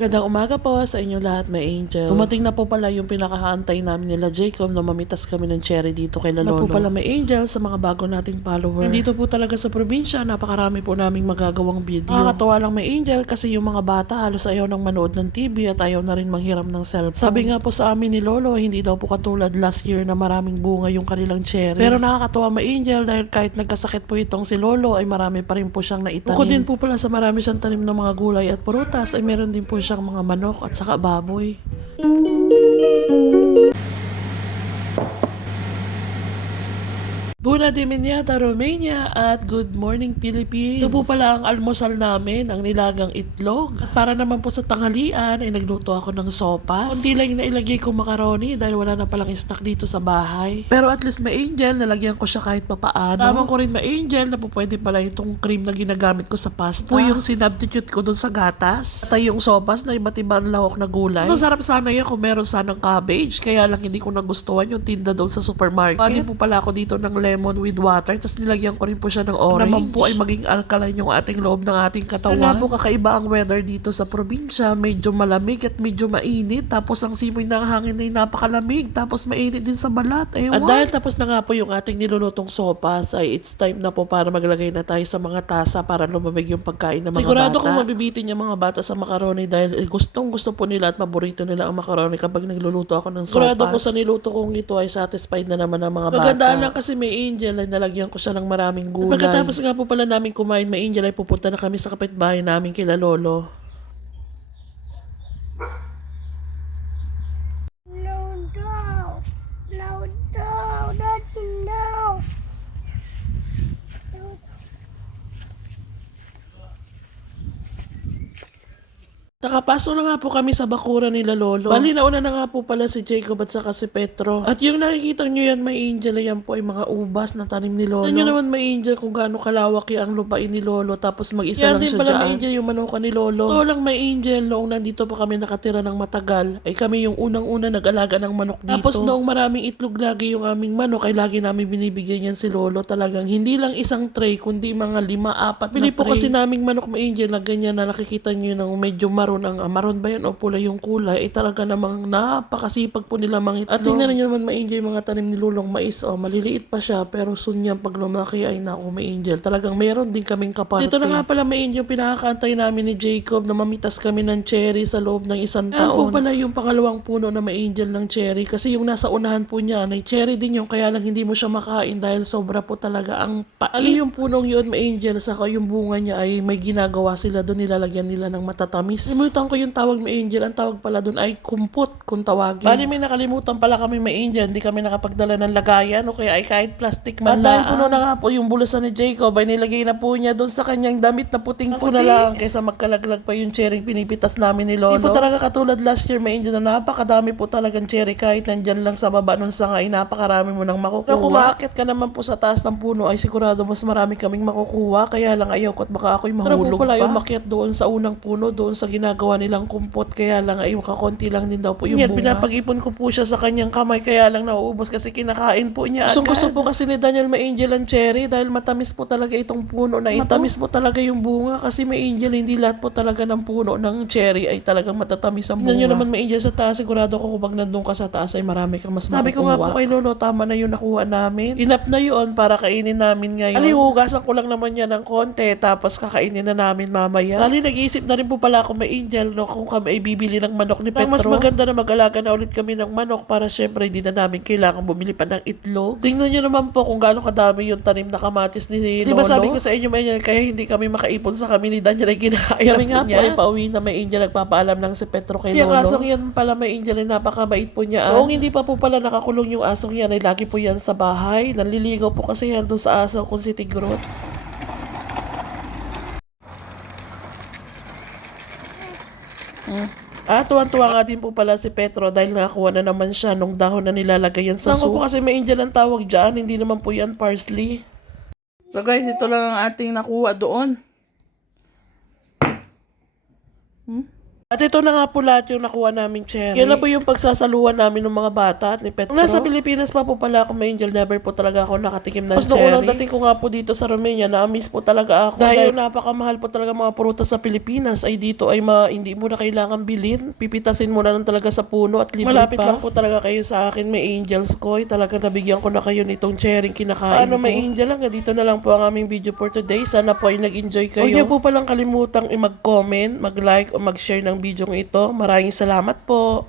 Magandang umaga po sa inyo lahat, may angel. Dumating na po pala yung pinakahaantay namin nila Jacob na mamitas kami ng cherry dito kay Lolo. po pala may angel sa mga bago nating follower. Dito po talaga sa probinsya, napakarami po naming magagawang video. Nakakatawa lang may angel kasi yung mga bata halos ayaw nang manood ng TV at ayaw na rin manghiram ng cellphone. Sabi nga po sa amin ni Lolo, hindi daw po katulad last year na maraming bunga yung kanilang cherry. Pero nakakatawa may angel dahil kahit nagkasakit po itong si Lolo ay marami pa rin po siyang naitanim. Bukod din po pala sa marami siyang tanim ng mga gulay at prutas ay meron din po siyang mga manok at saka baboy. Buna Diminyata, Romania at Good Morning Philippines. Ito po pala ang almusal namin, ang nilagang itlog. At para naman po sa tanghalian ay nagluto ako ng sopas. Kunti lang yung nailagay ko macaroni dahil wala na palang stock dito sa bahay. Pero at least may angel, nalagyan ko siya kahit papaano. Tama ko rin may angel na po pwede pala itong cream na ginagamit ko sa pasta. Po yung sinabstitute ko dun sa gatas. At yung sopas na iba't ibang lahok na gulay. So, masarap sana yan kung meron sanang cabbage. Kaya lang hindi ko nagustuhan yung tinda doon sa supermarket. Pwede po pala ako dito ng lemon with water. Tapos nilagyan ko rin po siya ng orange. Naman po ay maging alkaline yung ating loob ng ating katawan. Kaya po kakaiba ang weather dito sa probinsya. Medyo malamig at medyo mainit. Tapos ang simoy ng hangin ay napakalamig. Tapos mainit din sa balat. Ewan. At dahil tapos na nga po yung ating nilulutong sopas, ay it's time na po para maglagay na tayo sa mga tasa para lumamig yung pagkain ng mga Sigurado bata. kung mabibitin yung mga bata sa macaroni dahil gustong gusto po nila at paborito nila ang macaroni kapag nagluluto ako ng sopas. Sigurado ko sa niluto kong ito ay satisfied na naman ang mga bata. Gagandaan lang kasi may angel ay nalagyan ko siya ng maraming gulay. Pagkatapos nga po pala namin kumain, may angel ay pupunta na kami sa kapitbahay namin kila Lolo. No, no, no, no, not no. Nakapasok na nga po kami sa bakuran nila Lolo. Bali, nauna na nga po pala si Jacob at saka si Petro. At yung nakikita nyo yan, may angel, yan po ay mga ubas na tanim ni Lolo. Yan naman may angel kung gaano kalawak yung ang lupain ni Lolo. Tapos mag-isa lang Yan din siya pala dyan. may angel yung manuka ni Lolo. Totoo lang may angel, noong nandito pa kami nakatira ng matagal, ay kami yung unang-una nag-alaga ng manok dito. Tapos noong maraming itlog lagi yung aming manok, ay lagi namin binibigyan yan si Lolo. Talagang hindi lang isang tray, kundi mga lima, apat Bili na po po kasi naming manok may angel na ganyan na nakikita nyo ng medyo maroon ang ah, maroon ba yan o pula yung kulay ay talaga namang napakasipag po nila mangit. At tingnan niyo naman yung mga tanim ni Lulong mais o maliliit pa siya pero soon yan pag lumaki ay naku may angel. Talagang meron din kaming kaparte. Dito na nga pala may angel yung pinakakantay namin ni Jacob na mamitas kami ng cherry sa loob ng isang taon. Yan po pala yung pangalawang puno na may angel ng cherry kasi yung nasa unahan po niya ay cherry din yung kaya lang hindi mo siya makain dahil sobra po talaga ang pait. Ali yung punong yun may angel saka yung bunga niya ay may ginagawa sila doon nilalagyan nila ng matatamis. Limutan ko yung tawag may angel. Ang tawag pala doon ay kumpot kung tawagin. Bali may nakalimutan pala kami may angel. Hindi kami nakapagdala ng lagayan o kaya ay kahit plastic man At dahil puno na nga po yung bulasan ni Jacob ay nilagay na po niya doon sa kanyang damit na puting po na lang kaysa magkalaglag pa yung cherry pinipitas namin ni Lolo. Hindi po talaga katulad last year may angel na napakadami po talagang cherry kahit nandyan lang sa baba nung sanga ay napakarami mo nang makukuha. Pero kung aakyat ka naman po sa taas ng puno ay sigurado mas marami kaming makukuha kaya lang ayaw ko at baka ako'y mahulog po pala yung makyat doon sa unang puno doon sa ginagawa nilang kumpot kaya lang ay kakonti lang din daw po yung Yan, bunga. pinapag-ipon ko po siya sa kanyang kamay kaya lang nauubos kasi kinakain po niya agad. Gusto po kasi ni Daniel may angel ang cherry dahil matamis po talaga itong puno na ito. Matamis po talaga yung bunga kasi may angel hindi lahat po talaga ng puno ng cherry ay talagang matatamis ang bunga. Nyo naman may angel sa taas sigurado ko kung pag nandun ka sa taas ay marami kang mas Sabi ko nga po kay Lolo tama na yung nakuha namin. Inap na yun para kainin namin ngayon. Alihugasan ko lang naman yan ng konti tapos kakainin na namin mamaya. Bali nag-iisip na rin po pala ako may angel no kung kami ay bibili ng manok ni Petro. mas maganda na mag-alaga na ulit kami ng manok para syempre hindi na namin kailangan bumili pa ng itlog. Tingnan nyo naman po kung gaano kadami yung tanim na kamatis ni Lolo. Di ba sabi ko sa inyo may angel kaya hindi kami makaipon sa kami ni Daniel ay kinakain kami nga po ay pauwi na may angel nagpapaalam lang si Petro kay Lolo. Yung asong yan pala may angel ay napakabait po niya. Kung hindi pa po pala nakakulong yung asong yan ay lagi po yan sa bahay. Nanliligaw po kasi yan doon sa aso kung si Tigrots. Ah, tuwan-tuwa nga din po pala si Petro dahil nakakuha na naman siya nung dahon na nilalagay yan sa soup. po kasi may angel ang tawag dyan, hindi naman po yan parsley. So guys, ito lang ang ating nakuha doon. Hmm? At ito na nga po lahat yung nakuha naming cherry. Yan na po yung pagsasaluhan namin ng mga bata at ni Petro. Kung nasa Pilipinas pa po pala ako, may angel, never po talaga ako nakatikim ng Tapos cherry. nung unang dating ko nga po dito sa Romania, na-miss po talaga ako. Dahil, napakamahal po talaga mga prutas sa Pilipinas, ay dito ay ma, hindi mo na kailangan bilhin. Pipitasin mo na lang talaga sa puno at libre Malapit lang po talaga kayo sa akin, may angels ko. Talaga nabigyan ko na kayo nitong cherry kinakain ano, may angel lang. Dito na lang po ang aming video for today. Sana po ay nag-enjoy kayo. Huwag niyo po palang kalimutang i-mag-comment, mag-like o mag-share ng video ito. Maraming salamat po.